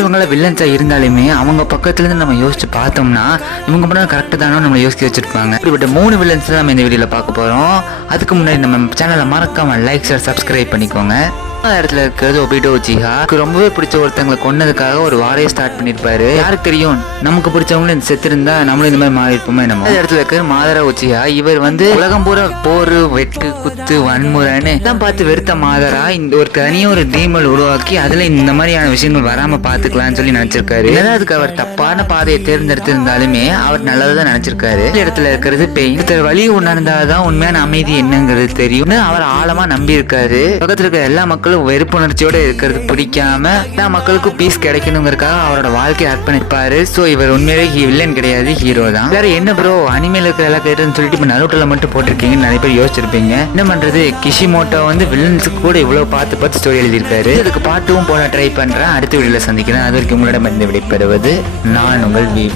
இவங்கள வில்லன்ஸா இருந்தாலுமே அவங்க பக்கத்துல இருந்து நம்ம யோசிச்சு பார்த்தோம்னா இவங்க மட்டும் கரெக்டா தானோ நம்ம யோசிக்க வச்சிருப்பாங்க. இப்படிப்பட்ட 3 வில்லன்ஸ் தான் நம்ம இந்த வீடியோல பார்க்க போறோம். அதுக்கு முன்னாடி நம்ம சேனலை மறக்காம லைக் ஷேர் சப்ஸ்கிரைப் பண்ணிக்கோங்க. இடத்துல இருக்கிறது ஒபிடோ உச்சிஹா. ரொம்பவே பிடிச்ச ஒருத்தங்களை கொன்னதுக்காக ஒரு வாரையை ஸ்டார்ட் பண்ணிருப்பாரு. யாருக்கு தெரியும், நமக்கு பிடிச்சவங்களும் செத்து இருந்தா நம்மளும் இந்த மாதிரி மாறி இருப்போமே. நம்ம இடத்துல இருக்கிற மாதரா உச்சிஹா. இவர் உலகம் பூரா போர், வெட்டு, குத்து, வன்முறைன்னு தான் பார்த்து வெறுத்த மாதரா இந்த ஒரு தனியா ஒரு ட்ரீமல் உருவாக்கி அதுல இந்த மாதிரியான விஷயங்கள் வராம பாத்துக்கலாம்னு சொல்லி நினைச்சிருக்காரு. அதுக்கு அவர் தப்பான பாதையை தேர்ந்தெடுத்து இருந்தாலுமே அவர் நல்லதான் நினைச்சிருக்காரு. இடத்துல இருக்கிறது பெயின். வழி உணர்ந்தாதான் உண்மையான அமைதி என்னங்கிறது தெரியும். அவர் ஆழமா நம்பி இருக்காரு. பக்கத்துல இருக்கிற எல்லா மக்களும் வெறுப்புணர்ச்சியோட இருக்கிறது பிடிக்காம எல்லா மக்களுக்கும் பீஸ் கிடைக்கணுங்கிறதுக்காக அவரோட வாழ்க்கையை அர்ப்பணிப்பாரு. சோ இவர் உண்மையிலே வில்லன் கிடையாது, ஹீரோ தான். வேற என்ன ப்ரோ அனிமேல இருக்கிற எல்லாம் கேட்டுன்னு சொல்லிட்டு இப்ப நருட்டோல மட்டும் போட்டிருக்கீங்கன்னு நிறைய பேர் யோசிச்சிருப்பீங்க. என்ன பண்றது, கிஷிமோட்டோ வில்லன்ஸுக்கு கூட இவ்வளவு பார்த்து ஸ்டோரி எழுதியிருக்காரு. இதுக்கு பாட்டும் போட ட்ரை பண்றேன். அடுத்த வீடியோல சந்திக்கிறேன். அது வரைக்கும் உங்களிடம் விடைபெறுவது நான் உங்கள் வி.